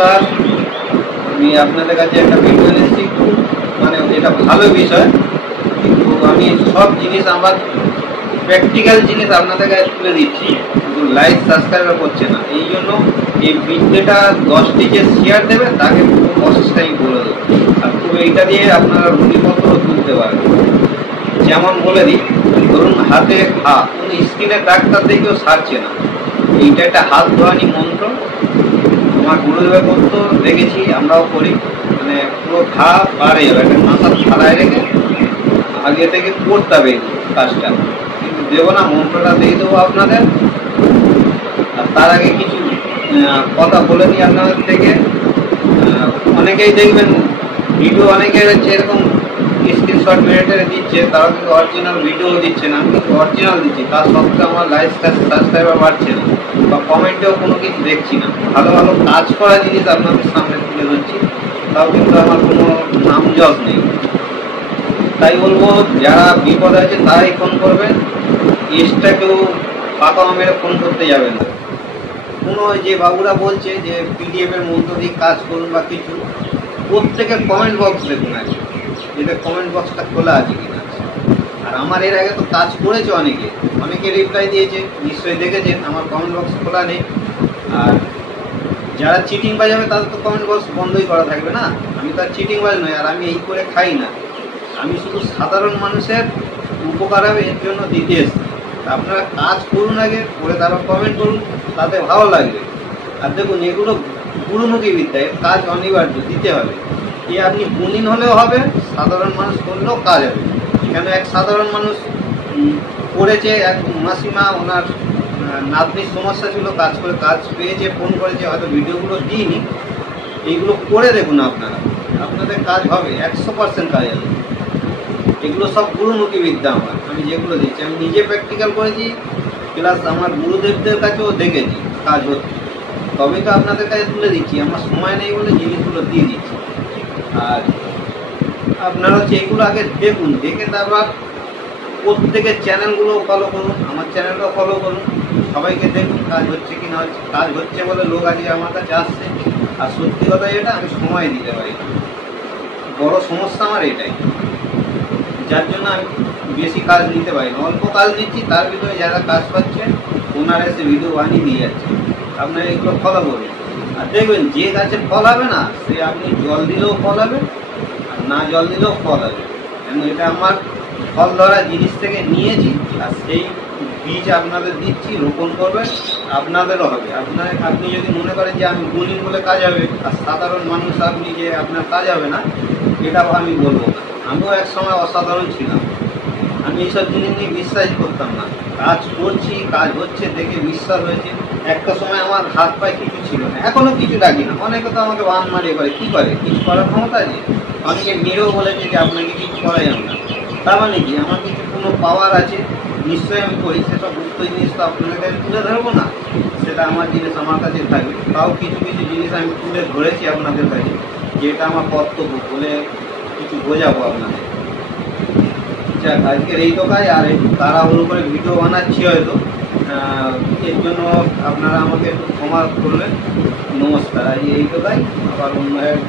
নমস্কার। আমি আপনাদের কাছে একটা ভিডিও এনেছি, মানে এটা ভালো বিষয়, কিন্তু আমি সব জিনিস আমার প্র্যাকটিক্যাল জিনিস আপনাদের কাছে তুলে দিচ্ছি, কিন্তু লাইক সাবস্ক্রাইবার করছে না। এই জন্য এই ভিডিওটা 10টি যে শেয়ার দেবে তাকে পুরো প্রসেসটা আমি বলে দেবো, আর পুরো এইটা দিয়ে আপনারা রুটিপত্র তুলতে পারবেন। যেমন বলে দিই, ধরুন হাতে ঘা, কোনো স্কিনের ডাক্তার দেখেও সারছে না, এইটা একটা হাত ধোয়ানি মন্ত্র। আমার গুরুদেবের করতো দেখেছি, আমরাও করি। মানে পুরো ঘা পারে যাবে, একটা মাথা ছাড়ায় রেখে আগে থেকে করতে হবে এই কাজটা, কিন্তু দেবো না, মন্ত্রটা দিয়ে দেবো আপনাদের। আর তার আগে কিছু কথা বলে নিই আপনাদের থেকে। অনেকেই দেখবেন ভিডিও অনেকে হচ্ছে এরকম স্ক্রিনশট মেরে দিচ্ছে, তারা কিন্তু অরিজিনাল ভিডিও দিচ্ছে না। আমি কিন্তু অরিজিনাল দিচ্ছি, তার সত্ত্বেও আমার লাইক সাবস্ক্রাইবার বাড়ছে না, বা কমেন্টেও কোনো কিছু দেখছি না। ভালো ভালো কাজ করা জিনিস আপনাদের সামনে তুলে ধরছি, তাও কিন্তু আমার কোনো নাম যশ নেই। তাই বলবো, যারা বিপদ আছে তারাই ফোন করবেন, এক্সট্রা কেউ পাকা মেরে ফোন করতে যাবেন না। কোনো যে বাবুরা বলছে যে পিডিএফ এর মধ্য দিয়ে কাজ করুন বা কিছু, প্রত্যেকের কমেন্ট বক্স দেখুন আছে, যেটা কমেন্ট বক্সটা খোলা আছে কিনা। আর আমার এর আগে তো কাজ করেছে অনেকে রিপ্লাই দিয়েছে, নিশ্চয়ই দেখেছেন। আমার কমেন্ট বক্স খোলা নেই। আর যারা চিটিং বাজাবে তাদের তো কমেন্ট বক্স বন্ধই করা থাকবে না। আমি তো আর চিটিং বাজ নই, আর আমি এই করে খাই না। আমি শুধু সাধারণ মানুষের উপকার হবে এর জন্য দিতে এসেছি। আপনারা কাজ করুন, আগে করে তারপর কমেন্ট করুন, তাতে ভালো লাগবে। আর দেখুন, এগুলো গুরুমুখী বিদ্যা, এর কাজ অনিবার্য, দিতে হবে। এ আপনি গুণীন হলেও হবে, সাধারণ মানুষ করলেও কাজ হবে। কেন, এক সাধারণ মানুষ করেছে, এক মাসিমা, ওনার নাতনির সমস্যা ছিল, কাজ করে কাজ পেয়েছে, ফোন করেছে, হয়তো ভিডিওগুলো দিইনি। এইগুলো করে দেখুন আপনারা, আপনাদের কাজ হবে, 100% কাজ হবে। এগুলো সব গুরুমুখী বিদ্যা আমার, আমি যেগুলো দিচ্ছি আমি নিজে প্র্যাকটিক্যাল করেছি, প্লাস আমার গুরুদেবদের কাছেও দেখেছি কাজ হচ্ছে, তবে তো আপনাদের কাছে তুলে দিচ্ছি। আমার সময় নেই বলে জিনিসগুলো দিয়ে দিচ্ছি। আর আপনারা হচ্ছে এগুলো আগে দেখুন, দেখে তারপর প্রত্যেকের চ্যানেলগুলো ফলো করুন, আমার চ্যানেলটাও ফলো করুন, সবাইকে দেখুন কাজ হচ্ছে কি না হচ্ছে। কাজ হচ্ছে বলে লোক আজকে আমার কাছে আসছে। আর সত্যি কথা যেটা, আমি সময় দিতে পারি না, বড় সমস্যা আমার এটাই, যার জন্য আমি বেশি কাজ নিতে পারি না। অল্প কাজ নিচ্ছি, তার ভিতরে যারা কাজ পাচ্ছে ওনারা এসে ভিডিও বানিয়ে দিয়ে যাচ্ছে। আপনারা এগুলো ফলো করবেন, আর দেখবেন যে গাছে ফল হবে না, সে আপনি জল দিলেও ফল হবে, আর না জল দিলেও ফল হবে। কেন, এটা আমার ফল ধরা জিনিস থেকে নিয়েছি, আর সেই বীজ আপনাদের দিচ্ছি, রোপণ করবেন, আপনাদেরও হবে। আপনি যদি মনে করেন যে আমি গুণী বলে কাজ হবে, আর সাধারণ মানুষ আপনি যে আপনার কাজ হবে না, এটা আমি বলবো না। আমিও এক সময় অসাধারণ ছিলাম, আমি এইসব জিনিস নিয়ে বিশ্বাসই করতাম না। কাজ করছি, কাজ হচ্ছে দেখে বিশ্বাস হয়েছে। একটা সময় আমার হাত পায়ে কিছু ছিল না, এখনো কিছু রাখি না। অনেকে তো আমাকে বান মারিয়ে করে, কী করে, কিছু করার ক্ষমতা আছে? অনেকে মেরেও বলেছে যে আপনাকে কিছু করা যাবে না। তার মানে কি, আমার কিছু কোনো পাওয়ার আছে, নিশ্চয়ই আমি করি। সেসব গুরুত্ব জিনিস তো আপনাদের কাছে তুলে ধরবো না, সেটা আমার জিনিস আমার কাছে থাকবে। তাও কিছু কিছু জিনিস আমি তুলে ধরেছি আপনাদের কাছে, যেটা আমার কর্তব্য বলে কিছু বোঝাবো আপনাদের। যাক, আজকের এই তো কাজ, আর একটু তাড়াহুড়ো করে ভিডিও বানাচ্ছি হয়তো, এর জন্য আপনারা আমাকে একটু ক্ষমা করবেন। নমস্কার, আজ এই তো কাজ, আবার অন্য এক